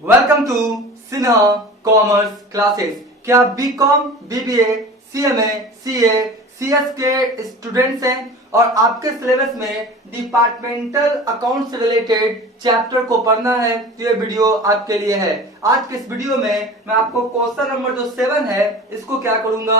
Welcome to Sinha commerce classes. क्या आप BCom, BBA, CMA, CA, CS के स्टूडेंट्स हैं और आपके सिलेबस में डिपार्टमेंटल अकाउंट से रिलेटेड चैप्टर को पढ़ना है तो ये वीडियो आपके लिए है। आज के इस वीडियो में मैं आपको क्वेश्चन नंबर जो 7 है इसको क्या करूंगा,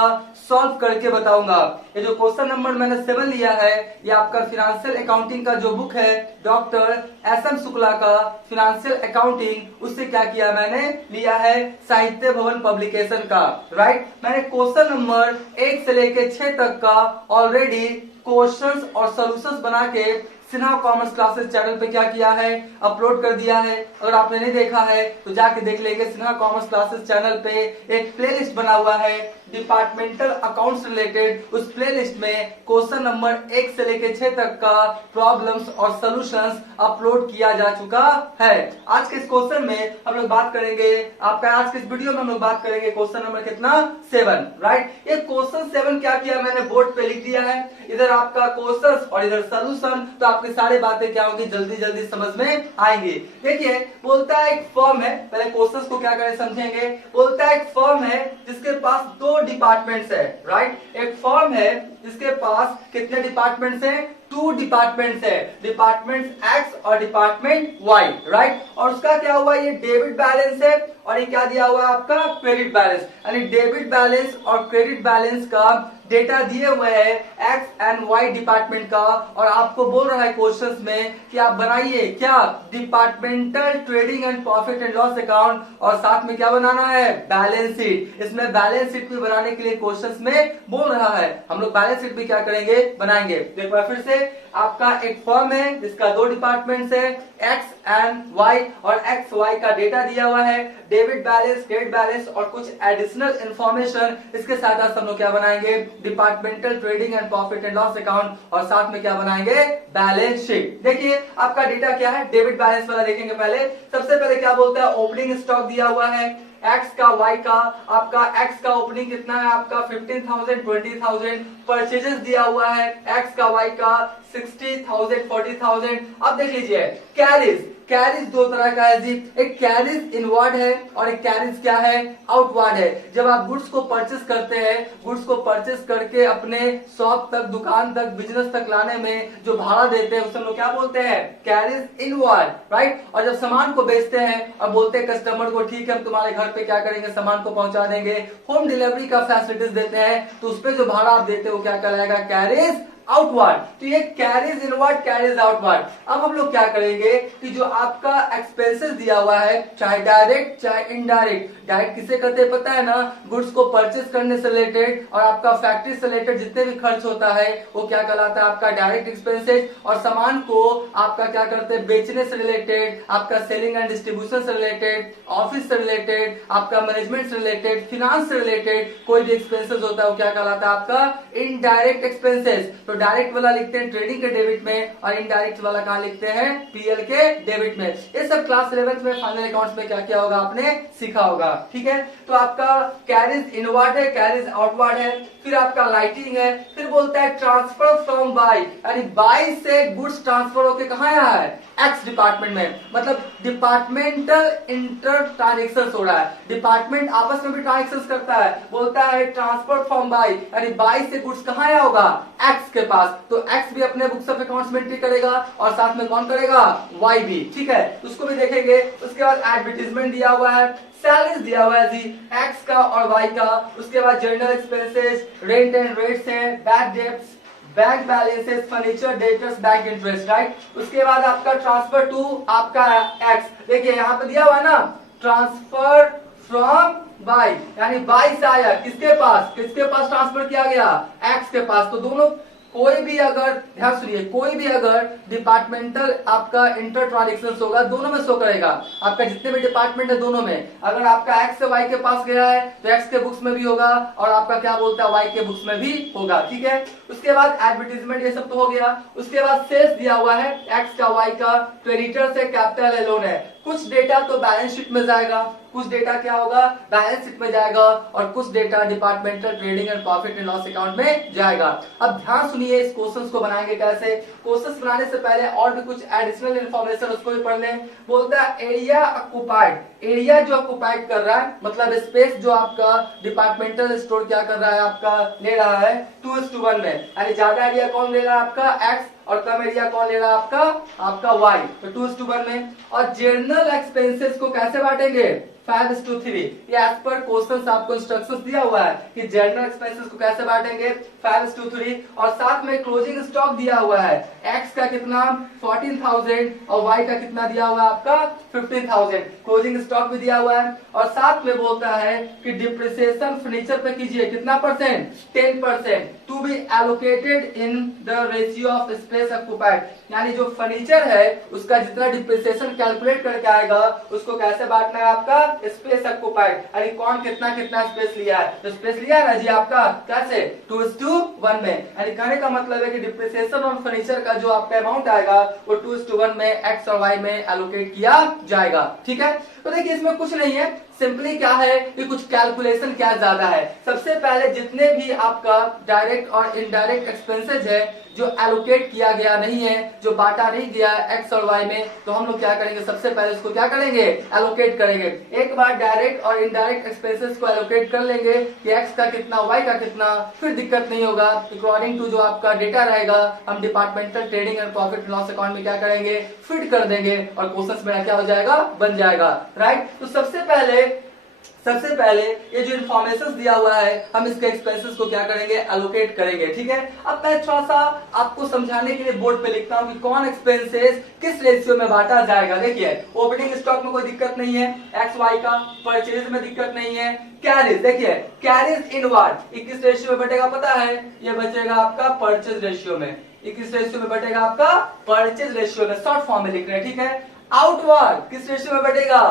सॉल्व करके बताऊंगा। ये जो क्वेश्चन नंबर मैंने 7 लिया है ये आपका फिनेंशियल अकाउंटिंग का जो बुक है डॉक्टर एस एम शुक्ला का फिनेंशियल अकाउंटिंग, उससे क्या किया मैंने लिया है साहित्य भवन पब्लिकेशन का। राइट, मैंने क्वेश्चन नंबर 1 से लेके 6 तक का ऑलरेडी क्वेश्चंस और सॉल्यूशंस बना के सिन्हा कॉमर्स क्लासेस चैनल पे क्या किया है, अपलोड कर दिया है। अगर आपने नहीं देखा है तो जाके देख लेंगे। सिन्हा कॉमर्स क्लासेस चैनल पे एक प्लेलिस्ट बना हुआ है डिपार्टमेंटल अकाउंट्स रिलेटेड। उस प्लेलिस्ट में क्वेश्चन नंबर 1 से लेके 6 तक का प्रॉब्लम्स और सॉल्यूशंस अपलोड किया जा चुका है। आज के इस क्वेश्चन में हम लोग बात करेंगे, आपका आज के इस वीडियो में हम लोग बात करेंगे क्वेश्चन नंबर कितना, 7। राइट, ये क्वेश्चन 7 क्या किया मैंने बोर्ड पे लिख दिया है, इधर आपका क्वेश्चन और इधर सॉल्यूशन, तो आपकी सारी बातें क्या होंगी जल्दी जल्दी समझ में आएंगी। देखिए, बोलता है एक फर्म है, पहले क्वेश्चंस को क्या करें समझेंगे। बोलता है एक फर्म है जिसके पास 2 डिपार्टमेंट्स है। राइट, एक फर्म है जिसके पास कितने डिपार्टमेंट्स हैं, 2 डिपार्टमेंट्स है, डिपार्टमेंट एक्स और डिपार्टमेंट वाई। राइट, और उसका क्या हुआ, ये डेबिट बैलेंस है और ये क्या दिया हुआ है आपका क्रेडिट बैलेंस। यानी डेबिट बैलेंस और क्रेडिट बैलेंस का डेटा दिए हुए हैं एक्स एंड वाई डिपार्टमेंट का, और आपको बोल रहा है क्वेश्चंस में कि आप बनाइए क्या, departmental trading and profit and loss account, और साथ में क्या बनाना है, बैलेंस शीट। इसमें बैलेंस शीट भी बनाने के लिए क्वेश्चंस में बोल रहा है। हम लोग बैलेंस शीट भी क्या करेंगे, बनाएंगे। तो एक बार फिर से, आपका एक फर्म है जिसका 2 डिपार्टमेंट्स है एक्स एंड वाई, और एक्स वाई का डेटा दिया हुआ है, डेबिट बैलेंस, क्रेडिट बैलेंस और कुछ एडिशनल इंफॉर्मेशन। इसके साथ हम लोग क्या बनाएंगे, departmental trading and profit and loss account, और साथ में क्या बनाएंगे, बैलेंस शीट। देखिए आपका डेटा क्या है, डेबिट बैलेंस वाला देखेंगे। पहले सबसे पहले क्या बोलता है, ओपनिंग स्टॉक दिया हुआ है एक्स का, वाई का, आपका एक्स का ओपनिंग कितना है आपका 15,000 20,000, परचेजेस दिया हुआ है एक्स का, वाई का 60,000 40,000। अब देख लीजिए कैरिज, कैरिज 2 तरह का है जी, एक कैरिज इनवर्ड है और एक कैरिज क्या है, आउटवर्ड है। जब आप गुड्स को परचेस करते हैं, गुड्स को परचेस करके अपने शॉप तक, दुकान तक, बिजनेस तक लाने में जो भाड़ा देते हैं उसे हम लोग क्या बोलते हैं, कैरिज इनवर्ड। राइट, और जब सामान को बेचते हैं और बोलते हैं कस्टमर को ठीक है हम तुम्हारे घर पे क्या करेंगे, सामान को पहुंचा देंगे, होम डिलीवरी का फैसिलिटीज देते हैं, तो उस पे जो भाड़ा आप देते हो क्या कहलाएगा, कैरिज आउटवर्ड। तो ये कैरिज इनवर्ड, कैरिज आउटवर्ड। अब हम लोग क्या करेंगे कि जो आपका एक्सपेंसेस दिया हुआ है, चाहे डायरेक्ट चाहे इनडायरेक्ट, डायरेक्ट किसे कहते हैं पता है ना, गुड्स को परचेस करने से रिलेटेड और आपका फैक्ट्री से रिलेटेड जितने भी खर्च होता है वो क्या कहलाता है आपका डायरेक्ट एक्सपेंसेस, और सामान को आपका क्या करते हैं बेचने से रिलेटेड, आपका सेलिंग एंड डिस्ट्रीब्यूशन से रिलेटेड, ऑफिस से रिलेटेड, आपका मैनेजमेंट से रिलेटेड, फिनांस से रिलेटेड कोई भी एक्सपेंसेस होता है वो क्या कहलाता है आपका इनडायरेक्ट एक्सपेंसेस। तो डायरेक्ट वाला लिखते हैं ट्रेडिंग के डेबिट में और इनडायरेक्ट वाला कहां लिखते हैं, पीएल के डेबिट में। ये सब क्लास 11 में फाइनल अकाउंट्स में क्या किया होगा आपने सीखा होगा। ठीक है, तो आपका कैरिज इनवर्ड है, कैरिज आउटवर्ड है, फिर आपका लाइटिंग है, फिर बोलता है ट्रांसफर फ्रॉम बाई, यानी बाई से गुड्स ट्रांसफर होके कहां आया है, एक्स डिपार्टमेंट में, मतलब डिपार्टमेंटल इंटर ट्रांजेक्शन हो रहा है, डिपार्टमेंट आपस में भी ट्रांजेक्शन करता है। बोलता है ट्रांसफर फ्रॉम बाई, यानी बाई से गुड्स कहां आया होगा, एक्स के पास, तो एक्स भी अपने बुक्स ऑफ अकाउंट्स में एंट्री करेगा और साथ में कौन करेगा, वाई भी। ठीक है, उसको भी देखेंगे। उसके बाद एडवर्टीजमेंट दिया हुआ है, सैलरीज दिया हुआ है जी एक्स का और वाई का, उसके बाद general expenses, rent and rates हैं, bad debts, bank balances, furniture debtors, bank interest. Right, उसके बाद आपका ट्रांसफर टू आपका एक्स, देखिए यहाँ पे दिया हुआ है ना, ट्रांसफर फ्रॉम बाई, यानी बाई से आया किसके पास, किसके पास ट्रांसफर किया गया, एक्स के पास। तो दोनों कोई भी अगर, ध्यान सुनिए, कोई भी अगर डिपार्टमेंटल आपका इंटर ट्रांजेक्शन होगा दोनों में शो करेगा, आपका जितने भी डिपार्टमेंट है दोनों में। अगर आपका एक्स से वाई के पास गया है तो एक्स के बुक्स में भी होगा और आपका क्या बोलता है वाई के बुक्स में भी होगा। ठीक है, उसके बाद एडवर्टीजमेंट ये सब तो हो गया। उसके बाद सेल्स दिया हुआ है एक्स का, वाई का, क्रेडिटर से कैपिटल है, लोन है, कुछ डेटा तो बैलेंस शीट में जाएगा, कुछ डेटा क्या होगा, बैलेंस शीट में जाएगा, और कुछ data departmental trading and profit and loss account में जाएगा। अब ध्यान सुनिए, इस क्वेश्चंस को बनाएंगे कैसे। क्वेश्चंस बनाने से पहले और भी कुछ एडिशनल इंफॉर्मेशन उसको भी पढ़ लें। बोलता है एरिया ऑक्युपाइड, एरिया जो ऑक्युपाइड कर रहा है मतलब स्पेस जो आपका डिपार्टमेंटल स्टोर क्या कर रहा है, आपका ले रहा है 2:1 में, यानी ज्यादा एरिया कौन ले रहा है, आपका एक्स, और कम एरिया कौन ले रहा है, आपका वाई, तो 2:1 में। और जनरल एक्सपेंसेस को कैसे बांटेंगे, 5:3। ये एज पर क्वेश्चंस आपको इंस्ट्रक्शंस दिया हुआ है कि जनरल एक्सपेंसेस को कैसे बांटेंगे, 5:3। और साथ में क्लोजिंग स्टॉक दिया हुआ है, एक्स का कितना 14,000 और वाई का कितना दिया हुआ है, आपका 15,000, क्लोजिंग स्टॉक भी दिया हुआ है। और साथ में बोलता है कि डिप्रिसिएशन फर्नीचर पे कीजिए कितना percent, 10%, to be allocated in the ratio of space occupied, यानी जो फर्नीचर है उसका जितना डिप्रिसिएशन कैलकुलेट करके आएगा उसको कैसे बांटना है, आपका स्पेस ऑक्युपाइड, यानी कौन कितना कितना स्पेस लिया है, तो स्पेस लिया है ना जी आपका कैसे 2:1 में, यानी कहने का मतलब है कि डिप्रिसिएशन और फर्नीचर का जो आपका अमाउंट आएगा वो 2:1 में एक्स और वाई में एलोकेट किया जाएगा। ठीक है, तो देखिए इसमें कुछ नहीं है, सिंपली क्या है कि कुछ कैलकुलेशन क्या ज्यादा है। सबसे पहले जितने भी आपका डायरेक्ट और इनडायरेक्ट एक्सपेंसेस है जो एलोकेट किया गया नहीं है, जो बांटा नहीं गया है एक्स और वाई में, तो हम लोग क्या करेंगे, सबसे पहले उसको क्या करेंगे, एलोकेट करेंगे। एक बार डायरेक्ट और इनडायरेक्ट एक्सपेंसेस को एलोकेट कर लेंगे कि एक्स का कितना वाई का कितना, फिर दिक्कत नहीं होगा। अकॉर्डिंग टू जो आपका डेटा रहेगा हम departmental trading and profit loss account में क्या करेंगे, फिट कर देंगे और क्वेश्चंस में क्या हो जाएगा, बन जाएगा। राइट, तो सबसे पहले ये जो इन्फॉर्मेशन दिया हुआ है हम इसके एक्सपेंसेस को क्या करेंगे, एलोकेट करेंगे। ठीक है, अब मैं थोड़ा सा आपको समझाने के लिए बोर्ड पे लिखता हूँ कि कौन एक्सपेंसेस किस रेशियो में बांटा जाएगा। देखिए ओपनिंग स्टॉक में कोई दिक्कत नहीं है, एक्स वाई का, परचेज में दिक्कत नहीं है, कैरिज, देखिए कैरिज इनवार्ड 21 रेशियो में बटेगा, पता है ये बचेगा आपका परचेज रेशियो में, 21 रेशियो में बटेगा आपका परचेज रेशियो में, शॉर्ट फॉर्म में लिख रहे हैं। ठीक है, आउटवार्ड किस रेशियो में बटेगा,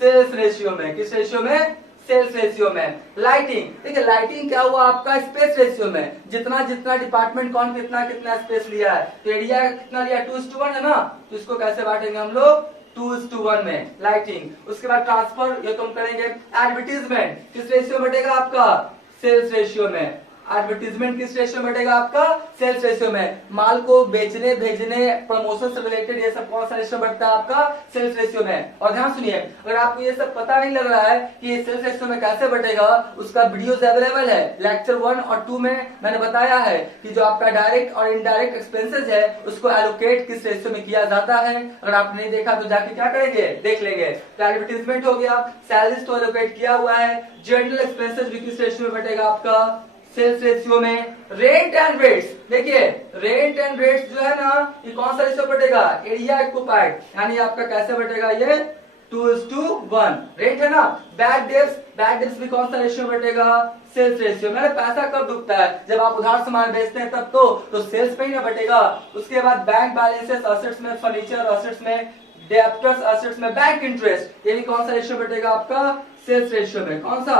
सेल्स रेशियो में, किस रेशियो में, सेल्स रेशियो में। लाइटिंग, देखिए लाइटिंग क्या हुआ आपका स्पेस रेशियो में, जितना जितना डिपार्टमेंट कौन कितना कितना स्पेस लिया है, तो एरिया कितना लिया 2:1 है ना, तो इसको कैसे बांटेंगे हम लोग 2:1 में लाइटिंग। उसके बाद ट्रांसफर ये तुम करेंगे। एडवर्टीजमेंट किस रेशियो में बटेगा, आपका सेल्स रेशियो में, एडवर्टीजमेंट किस रेशियो में बटेगा, आपका सेल्स रेशियो में। माल को बेचने भेजने प्रमोशन से रिलेटेड ये सब कौन सा रेशियो बढ़ता है, आपका सेल्स रेशियो में। और ध्यान सुनिए, अगर आपको ये सब पता नहीं लग रहा है कि ये सेल्स रेशियो में कैसे बढ़ेगा, उसका वीडियोस अवेलेबल है लेक्चर 1 और 2 में मैंने बताया है कि जो आपका डायरेक्ट और इनडायरेक्ट एक्सपेंसेस है उसको एलोकेट किस रेशियो में किया जाता है। अगर आपने नहीं देखा तो जाके क्या करेंगे, देख लेंगे। तो एडवर्टीजमेंट हो गया, सैलरीज तो एलोकेट किया हुआ है, जनरल एक्सपेंसेस भी किस रेशियो में बटेगा, आपका सेल्स रेशियो में। रेंट एंड रेट्स, देखिए रेंट एंड रेट्स जो है ना ये कौन सा रेशियो बटेगा, एरिया ऑक्युपाइड, यानी आपका कैसे बटेगा ये 2:1, रेंट है ना। बैड डेब्ट्स भी कौन सा रेशियो बटेगा, सेल्स रेशियो में। पैसा कब डूबता है, जब आप उधार सामान बेचते हैं तब तो सेल्स पे ही ना बटेगा। उसके बाद बैंक बैलेंसेस असेट्स में, फर्नीचर असेट्स में, डेब्टर्स असेट्स में, बैंक इंटरेस्ट, ये भी कौन सा रेशियो बटेगा, आपका सेल्स रेशियो में। कौन सा,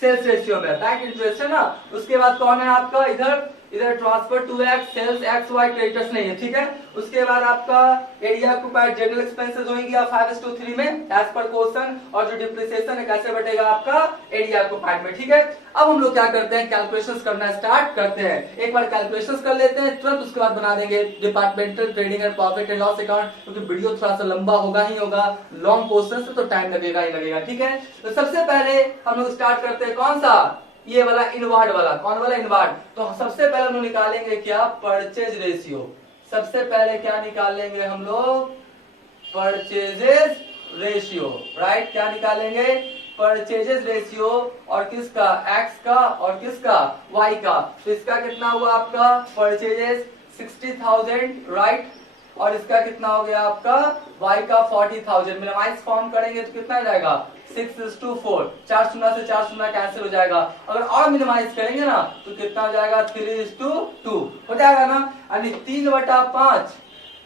सेल्स रेशियो में, बैंक इंटरेस्ट है ना। उसके बाद कौन है आपका इधर transfer to x, sales x y, creditors नहीं है। ठीक है, उसके बाद आपका एरिया ऑक्युपाइड जनरल एक्सपेंसेस होंगे 5:3 में एज पर क्वेश्चन, और जो डिप्रिसिएशन है कैसे बटेगा, आपका एरिया ऑक्युपाइड में। ठीक है, अब हम लोग क्या करते हैं, कैलकुलेशंस करना स्टार्ट करते हैं। एक बार कैलकुलेशंस कर लेते हैं, तुरंत उसके बाद बना देंगे departmental trading and profit and loss account, क्योंकि वीडियो थोड़ा सा लंबा होगा ही होगा, लॉन्ग क्वेश्चन से तो टाइम लगेगा ही लगेगा। ठीक है, तो सबसे पहले हम लोग स्टार्ट करते हैं कौन सा, ये वाला इनवार्ड वाला, कौन वाला इनवार्ड। तो सबसे पहले हम लोग निकालेंगे क्या, परचेज रेशियो। सबसे पहले क्या निकालेंगे हम लोग, परचेजेस रेशियो। राइट, क्या निकालेंगे, परचेजेस रेशियो, और किसका, एक्स का और किसका, वाई का। तो इसका कितना हुआ आपका परचेजेस 60,000, राइट, और इसका कितना हो गया आपका y का 40,000। मिनिमाइज फॉर्म करेंगे तो कितना जाएगा 6:4, 4 शून्य से 4 शून्य कैंसिल हो जाएगा। अगर और मिनिमाइज करेंगे ना तो कितना हो जाएगा 3:2 हो जाएगा ना, यानी 3/5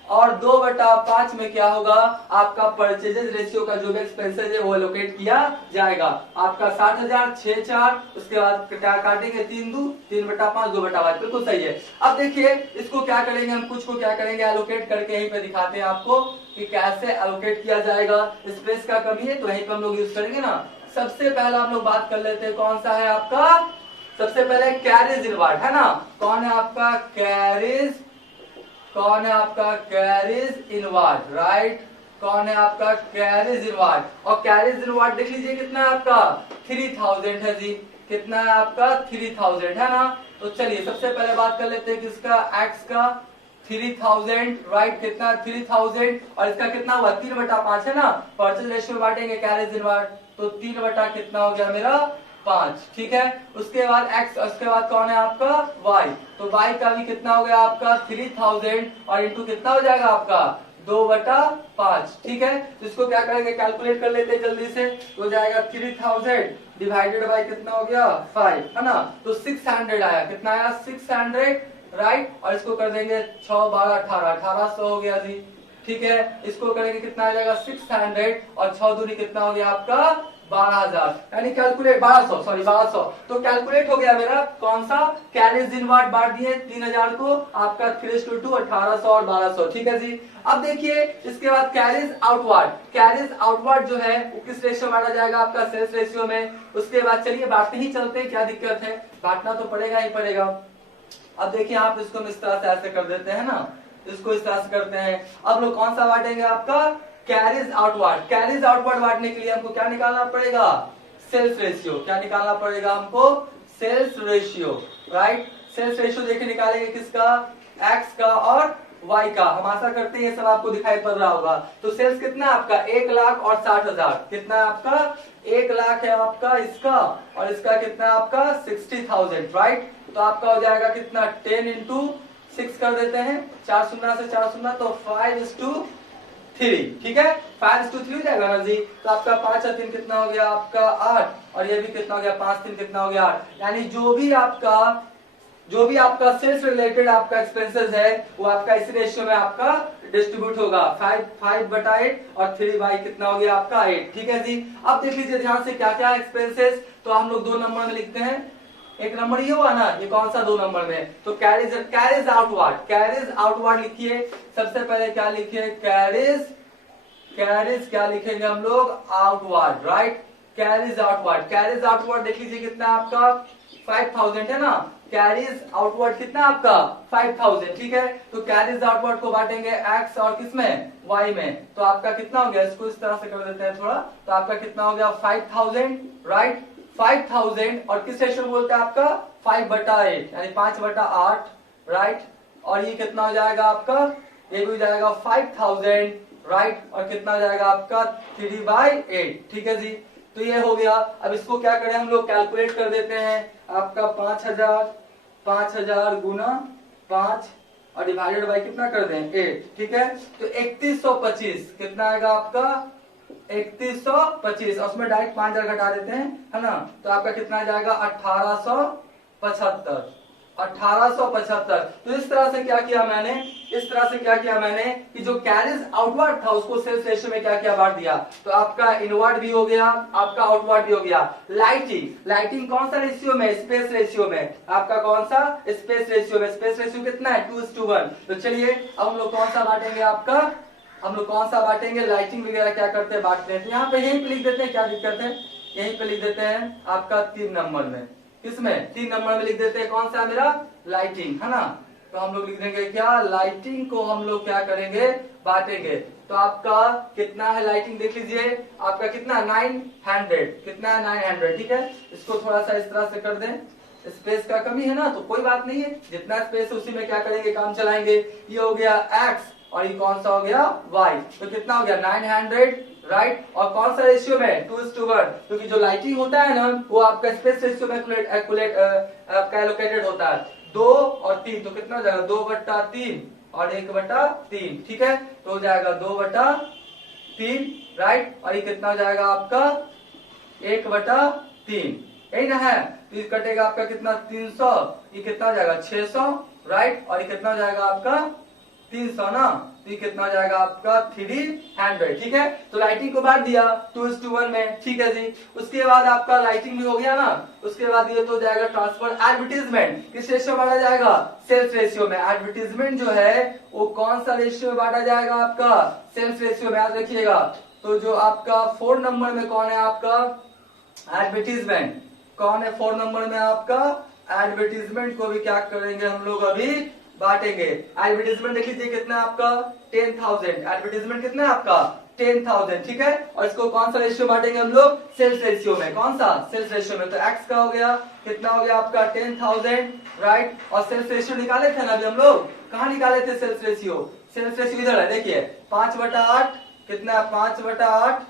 और 2/5 में क्या होगा, आपका परचेजेस रेशियो का जो भी एक्सपेंसेस है वो एलोकेट किया जाएगा। आपका 60,000 6/4, उसके बाद काटेंगे 3×2, 3/5 2/5, बिल्कुल सही है। अब देखिए इसको क्या करेंगे हम, कुछ को क्या करेंगे एलोकेट करके यहीं पे दिखाते हैं आपको। कि कैसे एलोकेट किया जाएगा। स्पेस का कमी है तो यहीं पर हम लोग यूज करेंगे ना। सबसे पहला हम लोग बात कर लेते हैं, कौन सा है आपका, सबसे पहले कैरिज इनवर्ट है ना। कौन है आपका कैरिज, कौन है आपका कैरिज इनवर्ट, राइट। कौन है आपका कैरिज इनवर्ट, और कैरिज इनवर्ट देख लीजिए कितना है आपका 3000 है जी। कितना है आपका 3000 है ना। तो चलिए सबसे पहले बात कर लेते हैं किसका, एक्स का 3000, राइट। कितना 3000 और इसका कितना हुआ 3/5 है ना। परचेज रेशियो बांटेंगे कैरिज इनवर्ट, तो 3 कितना हो गया मेरा 5, ठीक है। उसके बाद x, उसके बाद कौन है आपका y, तो y का भी कितना हो गया आपका 3000 और इंटू कितना हो जाएगा आपका 2/5, ठीक है। तो इसको क्या करेंगे, कैलकुलेट कर लेते हैं जल्दी से। तो जाएगा 3000 डिवाइडेड बाय कितना हो गया 5 है ना। तो 600 आया, कितना आया 600, राइट। और इसको कर देंगे 6 12 18, 1800 हो गया जी, ठीक है। इसको करेंगे कितना आ जाएगा 600 और 6 दूनी कितना हो गया आपका 12000, यानी कैलकुलेट 1200, सॉरी 1200। तो कैलकुलेट हो गया मेरा कौन सा कैरिज इनवर्ट बांट दिए 3000 को आपका 3:2 1800 और 1200, ठीक है जी। अब देखिए इसके बाद कैरिज आउटवर्ड, कैरिज आउटवर्ड जो है वो किस रेशियो में बांटा जाएगा आपका सेल्स रेशियो में। उसके बाद चलिए बांटते ही चलते हैं, क्या दिक्कत है, बांटना तो पड़ेगा ही पड़ेगा। अब देखिए आप इसको इस तरह से ऐसे कर देते हैं ना, इसको इस तरह से करते हैं। अब लोग कौन सा बांटेंगे आपका कैरिज आउटवर्ड। कैरिज आउटवर्ड बांटने के लिए हमको क्या निकालना पड़ेगा, सेल्स रेशियो। क्या निकालना पड़ेगा हमको, sales ratio, right. Sales ratio देखिए निकालेंगे किसका, एक्स का और वाई का। हम आशा करते हैं ये सब आपको दिखाई पड़ रहा होगा। तो सेल्स कितना है आपका 1,60,000, कितना है आपका 1 लाख है आपका इसका, और इसका कितना है आपका 60,000, राइट। तो आपका हो जाएगा कितना 10 इंटू 6 कर देते हैं, 4 शून्य से 4 शून्य, तो 5:3, ठीक है। 5:3 हो जाएगा ना जी। तो आपका 5 और 3 कितना हो गया आपका 8, और ये भी कितना हो गया 5 3 कितना हो गया 8। यानी जो भी आपका सेल्स रिलेटेड आपका एक्सपेंसेस है वो आपका इस रेशियो में आपका डिस्ट्रीब्यूट होगा 5/8 और 3 कितना हो गया आपका 8, ठीक है जी। अब देख लीजिए ध्यान से क्या क्या एक्सपेंसेस, तो हम लोग 2 नंबर में लिखते हैं। एक नंबर ये हुआ ना, ये कौन सा 2 नंबर में, तो कैरिज आउटवर्ड, कैरिज आउटवर्ड लिखिए। सबसे पहले क्या लिखिए कैरिज क्या लिखेंगे हम लोग outward, right. Carriage outward, carriage outward देख लीजिए कितना आपका 5000 है ना। कैरिज आउटवर्ड कितना आपका 5000, ठीक है। तो कैरिज आउटवर्ड को बांटेंगे एक्स और किसमें वाई में, तो आपका कितना हो गया, इसको इस तरह से कर देते हैं थोड़ा, तो आपका कितना हो गया 5000, राइट। 5000 और किस रेशियो बोलते हैं आपका 5/8, यानी 5/8, राइट। और ये कितना हो जाएगा आपका, ये भी हो जाएगा 5000, राइट। और कितना हो जाएगा आपका 3/8, ठीक है जी। तो ये हो गया। अब इसको क्या करें हम लोग कैलकुलेट कर देते हैं। आपका 5000 गुना 5 और डिवाइडेड बाई कितना कर दें 8, ठीक है। तो 3125 कितना आएगा आपका 3125, और उसमें डायरेक्ट 5000 घटा देते हैं है ना। तो आपका कितना आ जाएगा 1875, 1875। तो इस तरह से क्या किया मैंने, कि जो कैरिज आउटवर्ड था उसको सेल्स रेशियो में क्या किया बांट दिया। तो आपका इनवर्ड भी हो गया, आपका आउटवर्ड भी हो गया। लाइटिंग कौन सा रेशियो में, स्पेस रेशियो में, आपका कौन सा स्पेस रेशियो में। स्पेस रेशियो कितना है 2:1। तो चलिए अब हम लोग कौन सा बांटेंगे आपका, लाइटिंग वगैरह क्या करते हैं बांटते हैं। तो यहाँ पे यहीं पे लिख देते हैं, क्या दिक्कत है, यहीं पे लिख देते हैं आपका 3 नंबर में। किसमें 3 नंबर में लिख देते हैं, कौन सा मेरा लाइटिंग है ना। तो हम लोग लिख देंगे क्या, लाइटिंग को हम लोग क्या करेंगे बांटेंगे। तो आपका कितना है लाइटिंग देख लीजिए, आपका कितना 900, कितना है 900, ठीक है। इसको थोड़ा सा इस तरह से कर दें, स्पेस का कमी है ना तो कोई बात नहीं है, जितना स्पेस है उसी में क्या करेंगे काम चलाएंगे। ये हो गया एक्स और ये कौन सा हो गया वाई, तो कितना हो गया 900, राइट। और कौन सा रेशियो में 2:1, क्योंकि जो लाइटिंग होता है ना वो आपका स्पेस रेशियो में आपका एलोकेटेड होता है 2 और 3, तो कितना हो जाएगा 2/3 और 1/3, ठीक है। तो हो जाएगा 2/3, राइट। और ये कितना हो जाएगा आपका 1/3, यही ना है। तो ये कटेगा आपका कितना 300, ये कितना हो जाएगा 600, राइट। और ये कितना हो जाएगा आपका 300 ना, तो ये कितना हो जाएगा आपका 300, ठीक है। तो लाइटिंग को बांट दिया 2:1 में, ठीक है जी। उसके बाद आपका लाइटिंग भी हो गया ना, उसके बाद ये तो हो जाएगा ट्रांसफर। एडवर्टीजमेंट किस रेशियो में बांटा जाएगा, सेल्स रेशियो में। एडवर्टीजमेंट जो है वो कौन सा रेशियो में बांटा जाएगा आपका, सेल्स रेशियो में, याद रखिएगा। तो जो आपका 4 नंबर में कौन है आपका एडवर्टीजमेंट, कौन है 4 नंबर में आपका एडवर्टीजमेंट को भी क्या करेंगे हम लोग अभी बांटेंगे। एडवर्टीजमेंट देख लीजिए कितना है आपका 10,000, एडवर्टीजमेंट कितना है आपका 10,000, ठीक है। और इसको कौन सा रेशियो बांटेंगे हम लोग, सेल्स रेशियो में। कौन सा, सेल्स रेशियो में। तो एक्स का हो गया कितना हो गया आपका 10,000, राइट। और सेल्स रेशियो निकाले थे ना अभी हम लोग, कहाँ निकाले थे सेल्स रेशियो, सेल्स रेशियो इधर है, देखिए 5/8 कितना है 5/8,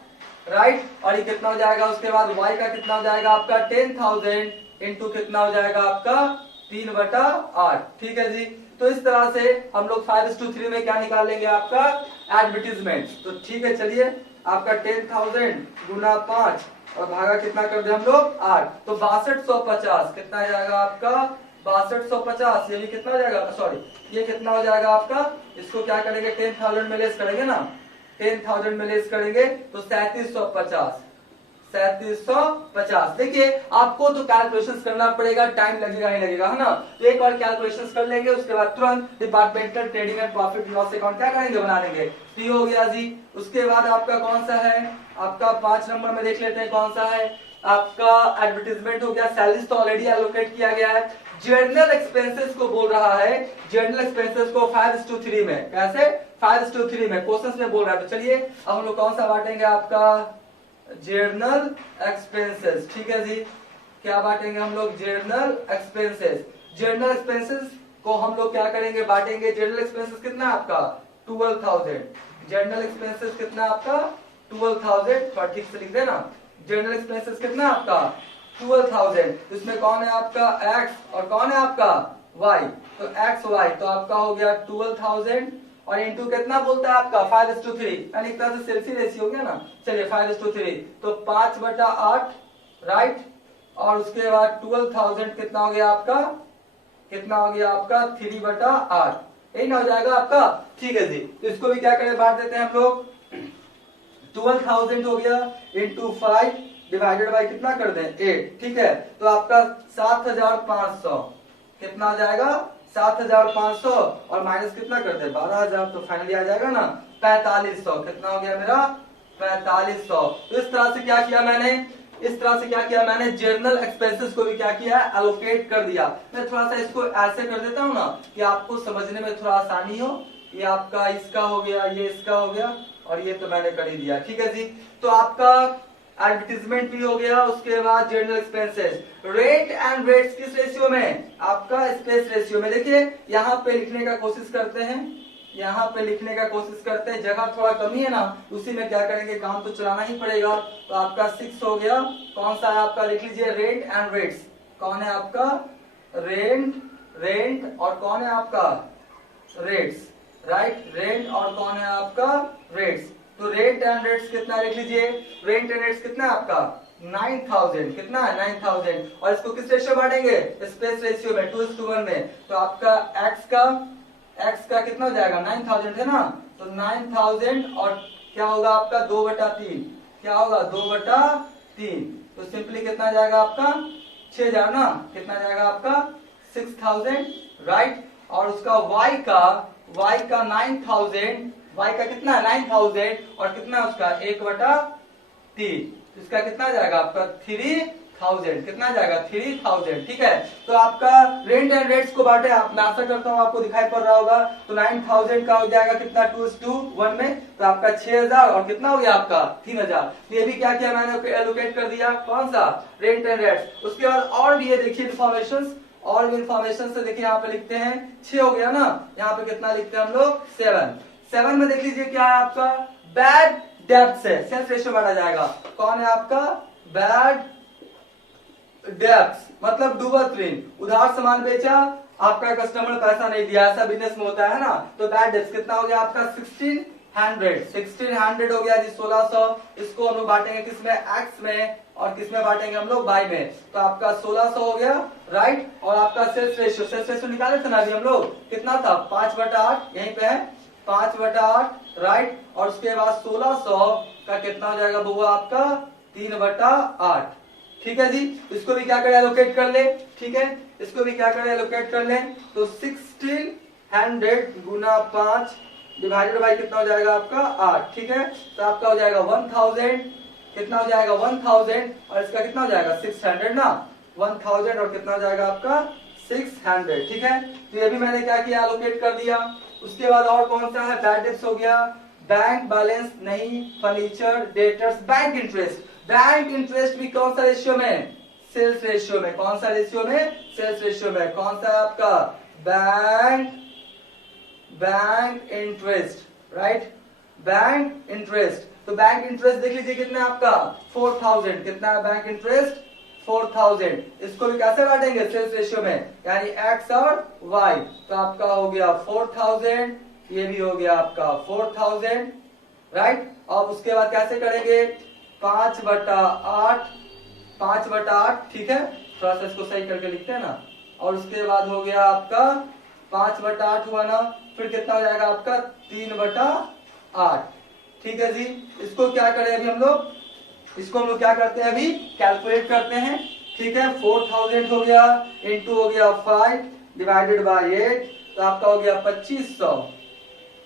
राइट। और ये कितना हो जाएगा, उसके बाद y का कितना हो जाएगा आपका 10,000 इंटू कितना हो जाएगा आपका 3/8, ठीक है जी। तो इस तरह से हम लोग 5:3 में क्या निकाल लेंगे आपका एडवर्टीजमेंट। तो ठीक है, चलिए आपका 10,000 गुना 5 और भागा कितना कर दे हम लोग 8, तो 6250 कितना आ जाएगा आपका 6250। ये भी कितना हो जाएगा, सॉरी ये कितना हो जाएगा आपका, इसको क्या करेंगे 10,000 में लेस करेंगे ना, 10,000 में लेस करेंगे तो 3750, 3750। देखिए आपको तो कैलकुलेशन करना पड़ेगा, टाइम लगेगा नहीं लगेगा, है ना। तो एक बार कैलकुलेशन कर लेंगे, उसके बाद तुरंत departmental trading and profit loss account क्या करेंगे, बना लेंगे। पी हो गया जी। उसके बाद आपका कौन सा है, आपका 5 नंबर में देख लेते हैं कौन सा है आपका एडवर्टीजमेंट हो गया। सैलरीज तो ऑलरेडी एलोकेट किया गया है। जर्नल एक्सपेंसेस को बोल रहा है, जर्नल एक्सपेंसेस को 5:3 में, कैसे 5:3 में क्वेश्चंस में बोल रहा है। तो चलिए अब हम लोग कौन सा बांटेंगे आपका जर्नल एक्सपेंसेस, ठीक है जी। क्या बांटेंगे हम लोग, जर्नल एक्सपेंसेस। जर्नल एक्सपेंसेस को हम लोग क्या करेंगे, बांटेंगे। जर्नल एक्सपेंसेस कितना है आपका 12,000, जर्नल एक्सपेंसेस कितना आपका 12,000, थोड़ा ठीक से लिख देना। जर्नल एक्सपेंसेस कितना आपका 12,000, इसमें कौन है आपका x और कौन है आपका y, तो x y तो आपका हो गया 12,000 और इंटू कितना बोलता है आपका 5:3, यानी एक तरह से सेल्सी रेशियो हो गया ना। चलिए 5:3 तो 5/8, राइट। और उसके बाद 12,000 कितना हो गया आपका, कितना हो गया आपका 3/8, यही ना हो जाएगा आपका, ठीक है जी। तो इसको भी क्या करें, बांट देते हैं हम लोग। 12,000 हो गया इंटू 5 डिवाइडेड बाई कितना कर दें 8, ठीक है। तो आपका 7,500 कितना आ जाएगा 7,500 और माइनस कितना कर दे 12,000, तो फाइनली आ जाएगा ना 4,500, कितना हो गया मेरा 4,500। तो इस तरह से क्या किया मैंने, इस तरह से क्या किया मैंने, जर्नल एक्सपेंसेस को भी क्या किया एलोकेट कर दिया। मैं थोड़ा सा इसको ऐसे कर देता हूँ ना कि आपको समझने में थोड़ा आसानी हो। ये आपका इसका हो गया, ये इसका हो गया और ये तो मैंने कर ही दिया, ठीक है जी। तो आपका एडवर्टीजमेंट भी हो गया, उसके बाद journal expenses. Rate and rates किस रेशियो में, आपका स्पेस रेशियो में। देखिए यहाँ पे लिखने का कोशिश करते हैं, यहाँ पे लिखने का कोशिश करते हैं, जगह थोड़ा कमी है ना, उसी में क्या करेंगे, काम तो चलाना ही पड़ेगा। तो आपका 6 हो गया, कौन सा है आपका, लिख लीजिए रेंट एंड रेट्स। कौन है आपका रेंट, रेंट और कौन है आपका रेट्स, राइट। रेंट और कौन है आपका रेट्स। तो रेंट एंड रेट्स कितना लिख लीजिए, रेंट एंड रेट्स कितना है आपका 9,000, कितना है 9,000। और इसको किस रेशियो बांटेंगे, स्पेस रेशियो में 2:1 में। तो आपका x का कितना हो जाएगा 9,000 है ना, तो 9,000 और क्या होगा आपका 2/3, क्या होगा 2/3। तो सिंपली कितना जाएगा आपका 6,000 ना, कितना जाएगा आपका 6,000, राइट। और उसका y का 9,000, y का कितना है 9,000 और कितना उसका 1/3, इसका कितना जाएगा आपका 3,000, कितना जाएगा 3,000, ठीक है। तो आपका रेंट एंड रेट्स को बांटे, मैं आशा करता हूँ आपको दिखाई पड़ रहा होगा। तो 9,000 का हो जाएगा कितना 2:1 में, तो आपका 6,000 और कितना हो गया आपका 3,000। ये भी क्या किया मैंने एलोकेट कर दिया, कौन सा रेंट एंड रेट्स। उसके बाद और भी ये देखिए इन्फॉर्मेशन, और भी इन्फॉर्मेशन से देखिए यहाँ पे लिखते हैं 6 हो गया ना, यहाँ पे कितना लिखते हैं हम लोग 7 में देख लीजिए क्या है आपका बैड डेब्ट्स है, सेल्स रेशियो बढ़ा जाएगा। कौन है आपका बैड डेब्ट्स, मतलब डूबत ऋण, उधार सामान बेचा, आपका कस्टमर पैसा नहीं दिया, ऐसा बिजनेस में होता है ना। तो बैड डेब्ट्स कितना हो गया आपका 1600 हो गया जी 1600। इसको हम लोग बांटेंगे किसमें एक्स में और किसमें बांटेंगे हम लोग बाई में। तो आपका 1600 हो गया, राइट। और आपका सेल्स रेशियो निकाले थे ना अभी हम लोग, कितना था 5/8, यहीं पे है 5/8 राइट, और उसके बाद 1600 का कितना हो जाएगा बउआ आपका 3/8। ठीक है जी, इसको भी क्या करें एलोकेट कर ले। ठीक है, इसको भी क्या करें एलोकेट कर ले। तो 1600 गुना 5 डिवाइडेड बाई कितना हो जाएगा आपका 8। ठीक है, तो आपका हो जाएगा 1000, कितना हो जाएगा 1000, और इसका कितना हो जाएगा 600 ना, 1000 और कितना हो जाएगा आपका 600। ठीक है, तो ये भी मैंने क्या किया एलोकेट कर दिया। उसके बाद और कौन सा है, बैड डेब्ट्स हो गया, बैंक बैलेंस नहीं, furniture, debtors, bank interest. Bank interest भी कौन सा रेशियो में, सेल्स रेशियो में। कौन सा रेशियो में, सेल्स रेशियो में। कौन सा है आपका bank interest right, bank interest. तो बैंक इंटरेस्ट देख लीजिए कितना है आपका 4000, कितना है बैंक इंटरेस्ट 4000। इसको भी कैसे बांटेंगे सेल्स रेशियो में, यानी एक्स और वाई। तो आपका हो गया 4000, ये भी हो गया आपका 4000 राइट। और उसके बाद कैसे करेंगे 5/8, 5/8। ठीक है, थोड़ा सा इसको सही करके लिखते हैं ना। और उसके बाद हो गया आपका 5/8 हुआ ना, फिर कितना हो जाएगा आपका 3/8। ठीक है जी, इसको क्या करें अभी हम लोग, इसको हम लोग क्या करते हैं अभी कैलकुलेट करते हैं। ठीक है, 4000 हो गया इंटू हो गया 5 डिवाइडेड बाय 8, तो आपका हो गया 2500।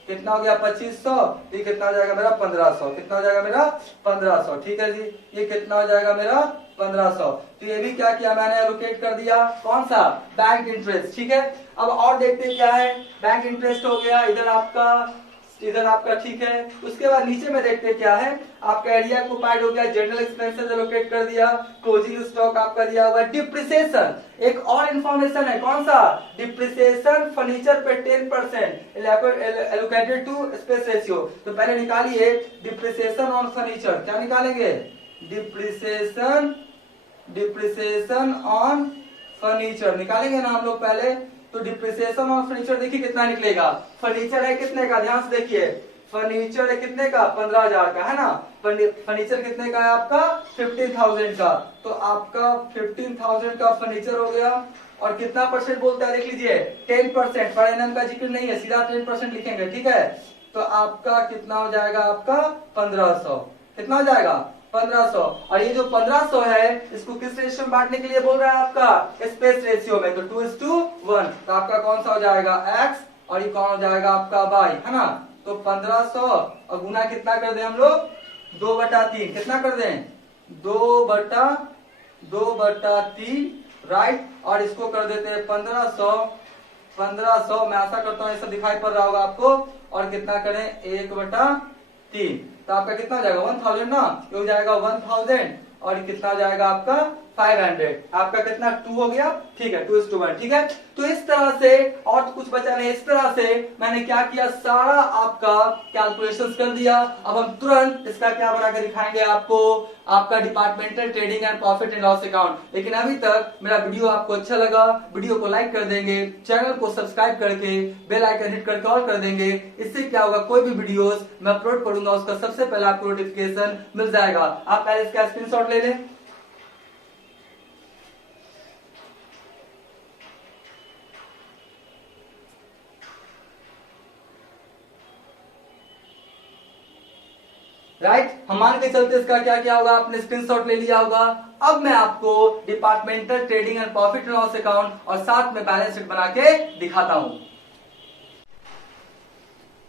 कितना हो गया 2500, ये कितना हो जाएगा मेरा 1500। कितना हो जाएगा मेरा 1500। ठीक है जी, ये कितना हो जाएगा मेरा 1500। तो ये भी क्या किया मैंने एलोकेट कर दिया, कौन सा बैंक इंटरेस्ट। ठीक है, अब और देखते हैं क्या है, बैंक इंटरेस्ट हो गया इधर आपका ठीक है। उसके बाद नीचे में देखते क्या है, आपका एरिया ऑक्युपाइड हो गया, जनरल एक्सपेंसेस एलोकेट कर दिया, क्लोजिंग स्टॉक आपका दिया हुआ है, डिप्रिसिएशन। एक और इंफॉर्मेशन है, कौन सा डिप्रिसिएशन फर्नीचर पे 10% एलोकेटेड टू स्पेस रेशियो। तो पहले निकालिए डिप्रिसिएशन ऑन फर्नीचर, क्या निकालेंगे डिप्रिसिएशन ऑन फर्नीचर निकालेंगे ना हम लोग पहले। तो डिप्रिसिएशन ऑन फर्नीचर देखिए कितना निकलेगा, फर्नीचर है कितने का, ध्यान से देखिए, फर्नीचर है कितने का 15000 का है ना, फर्नीचर कितने का है आपका 15000 का। तो आपका 15000 का फर्नीचर हो गया, और कितना परसेंट बोलता है देख लीजिए 10%, पर एनम का जिक्र नहीं है, सीधा 10% लिखेंगे। ठीक है, तो आपका कितना हो जाएगा आपका 1500। कितना हो जाएगा 1500। और ये जो 1500 है इसको किस रेशियो में बांटने के लिए बोल रहा है आपका स्पेस रेशियो में, तो 2:1। तो आपका कौन सा हो जाएगा x, और ये कौन हो जाएगा आपका y है ना। तो 1500 और गुना कितना कर दें हम लोग 2/3, कितना कर दें 2/3 राइट। और इसको कर देते हैं 1500 मैं आशा करता हूँ ये सब दिखाई पड़ रहा होगा आपको। और कितना करें 1/3, तो आपका कितना हो जाएगा 1000 ना, ये हो जाएगा 1000, और कितना हो जाएगा आपका 500। आपका कितना 2 हो गया, ठीक है 2:1। ठीक है, तो इस तरह से, और तो कुछ बचा नहीं, इस तरह से मैंने क्या किया सारा आपका कैलकुलेशंस कर दिया। अब हम तुरंत इसका क्या बना के दिखाएंगे आपको, आपका departmental trading and profit and loss account. लेकिन अभी तक मेरा वीडियो आपको अच्छा लगा, वीडियो को लाइक कर देंगे, चैनल को सब्सक्राइब करके बेल आइकन हिट करके ऑल कर देंगे। इससे क्या होगा, कोई भी वीडियोस मैं अपलोड करूंगा उसका सबसे पहले आपको नोटिफिकेशन मिल जाएगा। आप पहले इसका स्क्रीनशॉट ले लें। राइट, हम मान के चलते इसका क्या किया होगा, आपने स्क्रीनशॉट ले लिया होगा। अब मैं आपको departmental trading and profit and loss account और साथ में बैलेंस शीट बना के दिखाता हूं।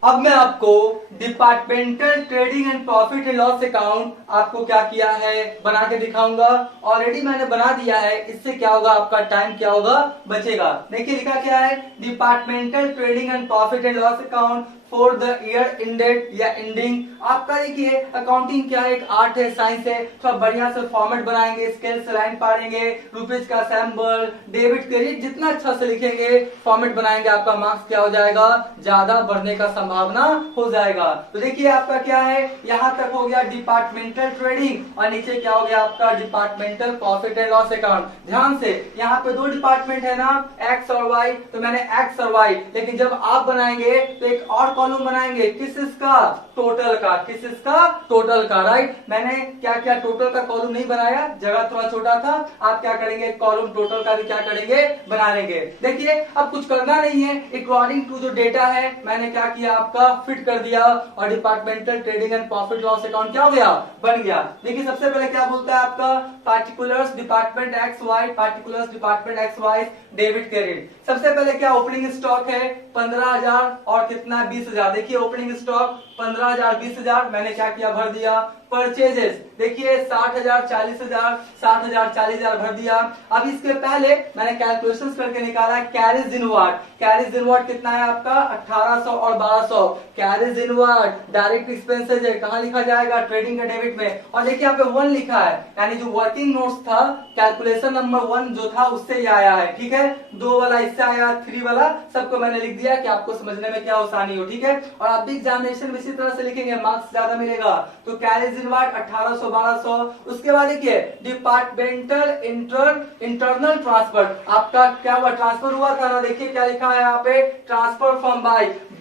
अब मैं आपको departmental trading and profit and loss account आपको क्या किया है बना के दिखाऊंगा। ऑलरेडी मैंने बना दिया है, इससे क्या होगा आपका टाइम क्या होगा बचेगा। देखिए लिखा क्या है, departmental trading and profit and loss account for the year ended या एंडिंग। आपका देखिए अकाउंटिंग क्या है, एक आर्ट है, साइंस है, थोड़ा बढ़िया से फॉर्मेट बनाएंगे, स्केल से लाइन पाड़ेंगे, रुपीज का सैंपल, डेबिट क्रेडिट, जितना अच्छा से लिखेंगे फॉर्मेट बनाएंगे आपका मार्क्स क्या हो जाएगा ज्यादा बढ़ने का संभावना हो जाएगा। तो देखिए आपका क्या है, यहाँ तक हो गया डिपार्टमेंटल ट्रेडिंग और नीचे क्या हो गया आपका departmental profit and loss account. ध्यान से यहाँ पे 2 डिपार्टमेंट है ना, एक्स और वाई, तो मैंने एक्स और वाई, लेकिन जब आप बनाएंगे तो एक और कॉलम बनाएंगे, किसका, टोटल का, किसका, टोटल का, राइट। मैंने क्या किया, टोटल का कॉलम नहीं बनाया, जगह थोड़ा छोटा था। आप क्या करेंगे, कॉलम टोटल का भी क्या करेंगे, बना लेंगे। देखिए अब कुछ करना नहीं है, अकॉर्डिंग टू जो डेटा है मैंने क्या किया, आपका फिट कर दिया और departmental trading and profit loss account क्या हो गया, बन गया। देखिए सबसे पहले क्या बोलता है आपका, particulars department x y, particulars department x y, debit credit. सबसे पहले क्या ओपनिंग स्टॉक है 15,000 और कितना 20,000। देखिए ओपनिंग स्टॉक 15,000 20,000 मैंने क्या किया, भर दिया। परचेजेस देखिए 60,000 40,000, 60,000 40,000 भर दिया। अब इसके पहले मैंने कैलकुलेशंस करके निकाला कैरेज इनवर्ड, कैरेज इनवर्ड कितना है आपका 1800 और 1200। कैरेज इनवर्ड डायरेक्ट एक्सपेंसेस है, कहां लिखा जाएगा, ट्रेडिंग के डेबिट में। और देखिए यहाँ पे 1 लिखा है, यानी जो वर्किंग नोट्स था कैलकुलेशन नंबर 1 जो था उससे ही आया है, ठीक है। 2 वाला इससे आया, 3 वाला सबको मैंने लिख दिया कि आपको समझने में क्या आसानी हो, ठीक है। और आप भी एग्जामिनेशन में इसी तरह से लिखेंगे, मार्क्स ज्यादा मिलेगा। तो कैरेज इनवर्ड 1800 1200। उसके बाद देखिए डिपार्टमेंटल इंटरनल ट्रांसफर, आपका क्या हुआ, ट्रांसफर हुआ था ना। देखिए क्या लिखा है यहाँ पे, ट्रांसफर फ्रॉम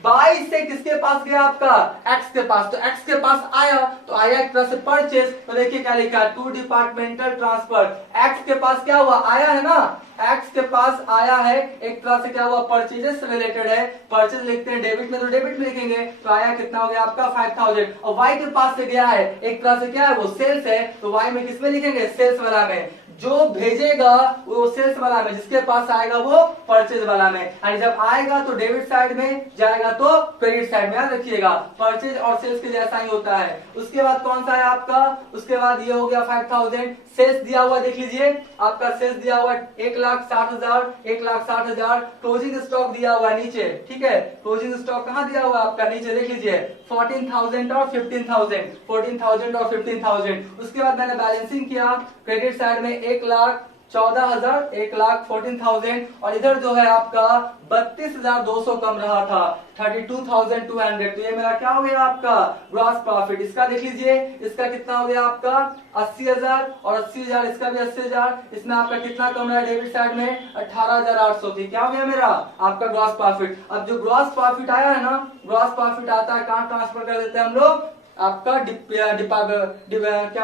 बाई से किसके पास गया आपका, एक्स के पास। तो एक्स के पास आया तो आया एक तरह से परचेज। तो देखिए क्या लिखा है, टू डिपार्टमेंटल ट्रांसफर। एक्स के पास क्या हुआ, आया है ना, एक्स के पास आया है, एक तरह से क्या हुआ, परचेजेस रिलेटेड है। परचेज लिखते हैं डेबिट में तो डेबिट में लिखेंगे, तो आया कितना हो गया आपका 5,000। और वाई के पास से गया है, एक तरह से क्या है वो सेल्स है, तो वाई में किसमें लिखेंगे, सेल्स वाला में। जो भेजेगा वो सेल्स वाला में, जिसके पास आएगा वो परचेज वाला में। यानी जब आएगा तो डेबिट साइड में, जाएगा तो क्रेडिट साइड में, याद रखिएगा परचेज और सेल्स के जैसा ही होता है। उसके बाद कौन सा है आपका, उसके बाद ये हो गया 5,000। सेल्स दिया हुआ देख लीजिए, आपका सेल्स दिया हुआ 1,60,000, 1,60,000। क्लोजिंग स्टॉक दिया हुआ नीचे, ठीक है। क्लोजिंग स्टॉक कहाँ दिया हुआ आपका, नीचे देख लीजिए 14,000 और 15,000, 14,000 और 15,000। उसके बाद मैंने बैलेंसिंग किया, क्रेडिट साइड में 1,14,000, 1,14,000। और इधर जो है आपका 32,200 कम रहा था, 32,200। तो ये मेरा क्या हो गया आपका ग्रॉस प्रॉफिट। इसका देख लीजिए, इसका कितना हो गया आपका 80,000 और 80,000, इसका भी 80,000। इसमें आपका कितना कम रहा है डेबिट साइड में 18,800 थी। क्या हो गया मेरा आपका ग्रॉस प्रॉफिट। अब जो ग्रॉस प्रॉफिट आया है ना, ग्रॉस प्रॉफिट आता है कहाँ ट्रांसफर कर देते हैं हम लोग, आपका क्या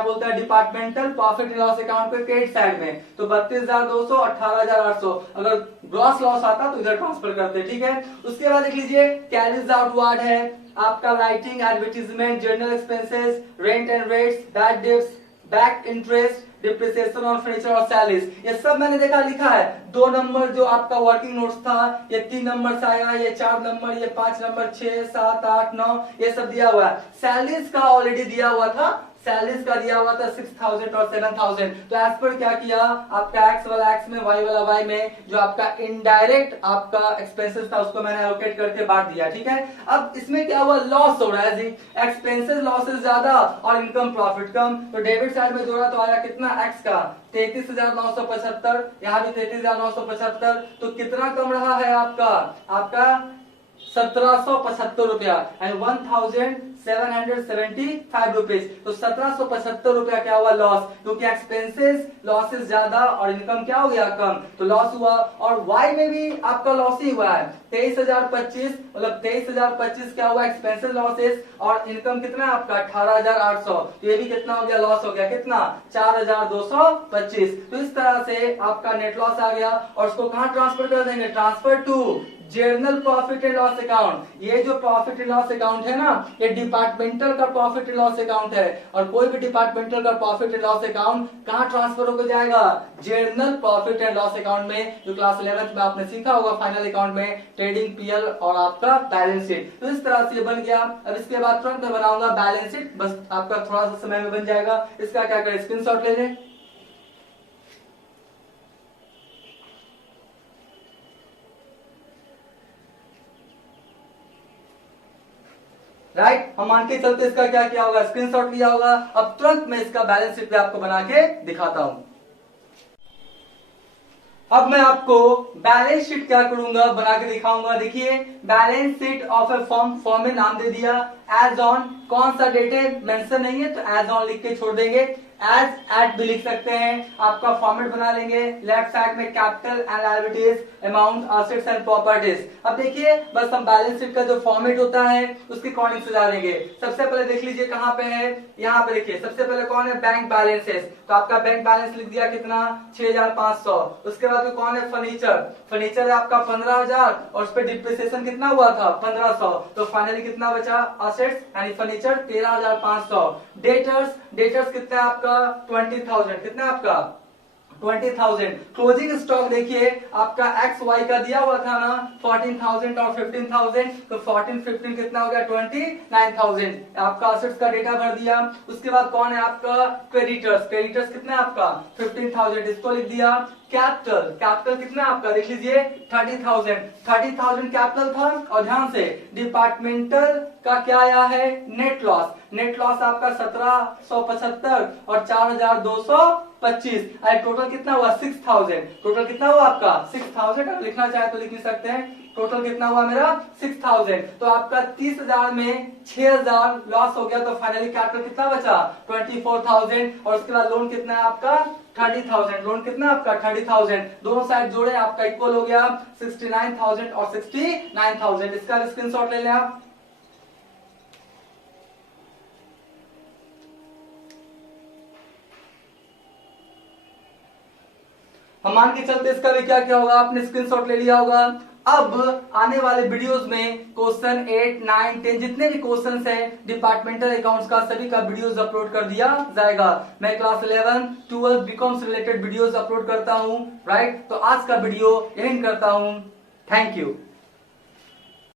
बोलता है departmental profit and loss account पे क्रेडिट साइड में। तो 32,200 18,800, अगर ग्रॉस लॉस आता तो इधर ट्रांसफर करते, ठीक है। उसके बाद देख लीजिए कैरीज आउटवर्ड है आपका, writing advertisement, journal expenses, rent and rates, bad debts, back interest, depreciation on furniture और सैलरीज। ये सब मैंने देखा लिखा है। 2 नंबर जो आपका वर्किंग नोट्स था, ये 3 नंबर से आया, ये 4 नंबर, ये 5 नंबर, 6 7 8 9 ये सब दिया हुआ है। सैलरीज का ऑलरेडी दिया हुआ था, सैलरीज का दिया हुआ था 6,000 और 7,000। तो एज पर क्या किया, आपका एक्स वाला एक्स में, वाई वाला वाई में, जो आपका इनडायरेक्ट आपका एक्सपेंसेस था उसको मैंने एलोकेट करके बांट दिया, ठीक है। अब इसमें क्या हुआ, लॉस हो रहा है जी, एक्सपेंसेस लॉसेस ज्यादा और इनकम प्रॉफिट कम। तो डेबिट साइड में जोड़ा तो आया कितना एक्स का 33,975, यहाँ भी 33,975। तो कितना कम रहा है आपका 1,775 रुपया एंड 1,775 रुपीज। तो 1,775 रुपया क्या हुआ लॉस, क्योंकि एक्सपेंसेस लॉसेस ज्यादा और इनकम क्या हो गया कम, तो लॉस हुआ। और वाई में भी आपका लॉस ही हुआ है 23,025, मतलब 23,025 क्या हुआ एक्सपेंसेस लॉसेस, और इनकम कितना है आपका 18,800। तो ये भी कितना हो गया लॉस हो गया, कितना 4,225। तो इस तरह से आपका नेट लॉस आ गया और उसको कहां ट्रांसफर कर देंगे, transfer to journal profit and loss account. ये जो प्रॉफिट एंड लॉस अकाउंट है ना, ये डिपार्टमेंटल का प्रॉफिट एंड लॉस अकाउंट है। और कोई भी डिपार्टमेंटल का प्रॉफिट एंड लॉस अकाउंट कहां ट्रांसफर होकर जाएगा, journal profit and loss account में, जो क्लास 11th में आपने सीखा होगा फाइनल अकाउंट में, ट्रेडिंग पीएल और आपका बैलेंस शीट। तो इस तरह से ये बन गया। अब इसके बाद तुरंत मैं बनाऊंगा बैलेंस शीट, बस आपका थोड़ा सा समय में बन जाएगा। इसका क्या करें, स्क्रीनशॉट ले लें। राइट, हम मान के चलते इसका क्या किया होगा, स्क्रीनशॉट लिया होगा। अब तुरंत मैं इसका बैलेंस शीट पे आपको बना के दिखाता हूं। अब मैं आपको बैलेंस शीट क्या करूंगा, बना के दिखाऊंगा। देखिए balance sheet of A form में नाम दे दिया एज ऑन, कौन सा डेट है मेंशन नहीं है तो एज ऑन लिख के छोड़ देंगे। एज एट भी लिख सकते हैं। आपका फॉर्मेट बना लेंगे, लेफ्ट साइड में capital and liabilities, amount, assets and properties. अब देखिए बस हम बैलेंस शीट का जो फॉर्मेट होता है उसके अकॉर्डिंग से डालेंगे। सबसे पहले देख लीजिए कहाँ पे है, यहाँ पे देखिए सबसे पहले कौन है, बैंक बैलेंसेस। तो आपका बैंक बैलेंस लिख दिया कितना, 6500। उसके बाद कौन है, फर्नीचर। फर्नीचर है आपका 15000 और उस पर डिप्रिसिएशन कितना हुआ था, 1500। तो फाइनली कितना बचा, असेट्स यानी फर्नीचर 13500। डेटर्स, डेटर्स कितना है आपका, 20000। कितना है आपका, 20,000। क्लोजिंग स्टॉक देखिए आपका एक्स वाई का दिया हुआ था ना 14,000 और 15,000, तो 14 15 कितना हो गया, 29,000। आपका असेट्स का डेटा भर दिया। उसके बाद कौन है आपका, क्रेडिटर्स। क्रेडिटर्स कितना है आपका, 15,000, इसको लिख दिया। कैपिटल, कैपिटल कितना आपका देख लीजिए 30,000। 30,000 कैपिटल था। और ध्यान से डिपार्टमेंटल का क्या आया है, नेट लॉस। नेट लॉस आपका 1775 और 4225। टोटल कितना हुआ, 6,000। टोटल कितना हुआ आपका 6,000। अगर लिखना चाहे तो लिख सकते हैं। टोटल कितना हुआ मेरा 6,000। तो आपका 30,000 में 6,000 लॉस हो गया। तो फाइनली कैपिटल कितना बचा, 24,000। और उसके बाद लोन कितना है आपका, 30,000। लोन कितना आपका 30,000। दोनों साइड जोड़े आपका इक्वल हो गया 69,000 और 69,000। इसका स्क्रीनशॉट ले लें आप। हम मान के चलते इसका भी क्या क्या होगा, आपने स्क्रीनशॉट ले लिया होगा। अब आने वाले वीडियोस में क्वेश्चन 8, 9, 10 जितने भी क्वेश्चंस हैं डिपार्टमेंटल अकाउंट्स का सभी का वीडियोस अपलोड कर दिया जाएगा। मैं क्लास 11, 12 बीकॉम से रिलेटेड वीडियोस अपलोड करता हूं, राइट। तो आज का वीडियो यही करता हूं। Thank you.